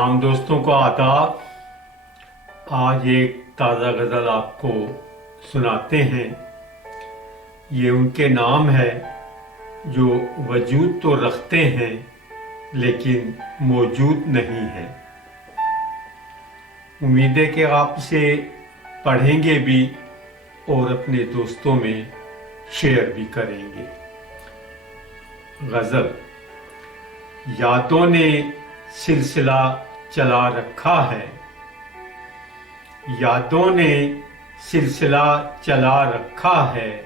عام دوستوں کو آداب۔ آج ایک تازہ غزل آپ کو سناتے ہیں۔ یہ ان کے نام ہے جو وجود تو رکھتے ہیں لیکن موجود نہیں ہیں۔ امید ہے کہ آپ اسے پڑھیں گے بھی اور اپنے دوستوں میں شیئر بھی کریں گے۔ غزل۔ یادوں نے سلسلہ چلا رکھا ہے، یادوں نے سلسلہ چلا رکھا ہے،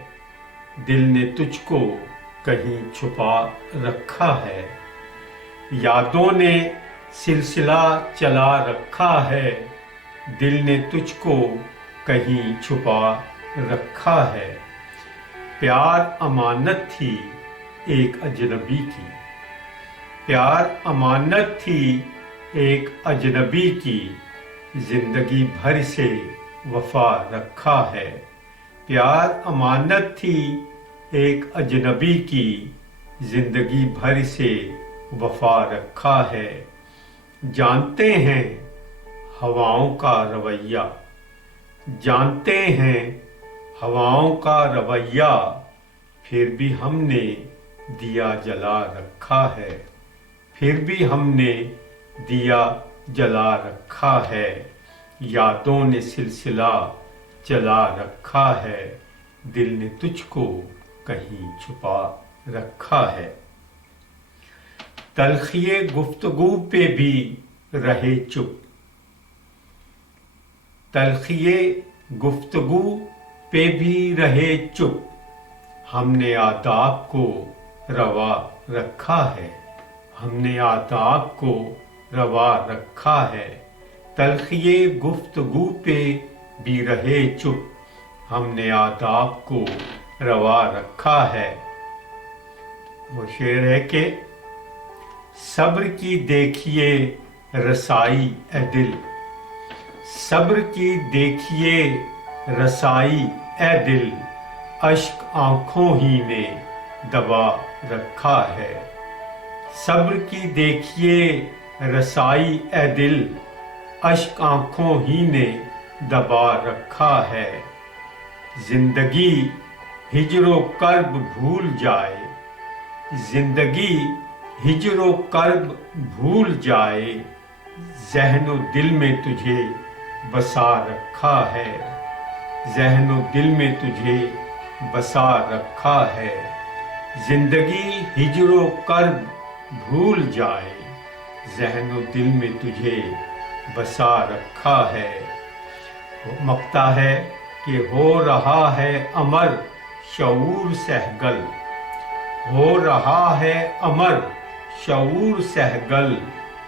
دل نے تجھ کو کہیں چھپا رکھا ہے۔ یادوں نے سلسلہ چلا رکھا ہے، دل نے تجھ کو کہیں چھپا رکھا ہے۔ پیار امانت تھی ایک اجنبی کی، پیار امانت تھی ایک اجنبی کی، زندگی بھر سے وفا رکھا ہے۔ پیار امانت تھی ایک اجنبی کی، زندگی بھر سے وفا رکھا ہے۔ جانتے ہیں ہواؤں کا رویہ، جانتے ہیں ہواؤں کا رویہ، پھر بھی ہم نے دیا جلا رکھا ہے، پھر بھی ہم نے دیا جلا رکھا ہے۔ یادوں نے سلسلہ چلا رکھا ہے، دل نے تجھ کو کہیں چھپا رکھا ہے۔ تلخی گفتگو پہ بھی رہے چپ، تلخی گفتگو پہ بھی رہے چپ، ہم نے آداب کو روا رکھا ہے، ہم نے آداب کو روا رکھا ہے۔ تلخی گفتگو پہ بھی رہے چپ، ہم نے آداب کو روا رکھا ہے۔ وہ شعر ہے کہ صبر کی دیکھیے رسائی اے دل، صبر کی دیکھیے رسائی اے دل، اشک آنکھوں ہی نے دبا رکھا ہے۔ صبر کی دیکھیے رسائی اے دل، اشک آنکھوں ہی نے دبا رکھا ہے۔ زندگی ہجر و کرب بھول جائے، زندگی ہجر و کرب بھول جائے، ذہن و دل میں تجھے بسا رکھا ہے، ذہن و دل میں تجھے بسا رکھا ہے۔ زندگی ہجر و کرب بھول جائے، ذہن و دل میں تجھے بسا رکھا ہے۔ مقطع ہے کہ ہو رہا ہے امر شعور سہگل، ہو رہا ہے امر شعور سہگل،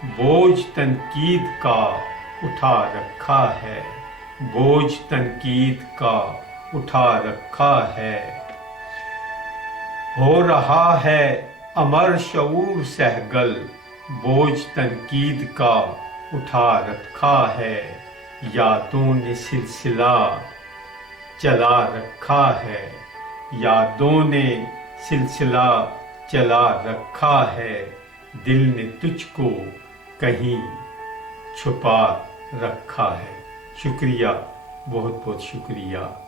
بوجھ تنقید کا اٹھا رکھا ہے، بوجھ تنقید کا اٹھا رکھا ہے۔ ہو رہا ہے امر شعور سہگل، بوجھ تنقید کا اٹھا رکھا ہے۔ یادوں نے سلسلہ چلا رکھا ہے، یادوں نے سلسلہ چلا رکھا ہے، دل نے تجھ کو کہیں چھپا رکھا ہے۔ شکریہ، بہت بہت شکریہ۔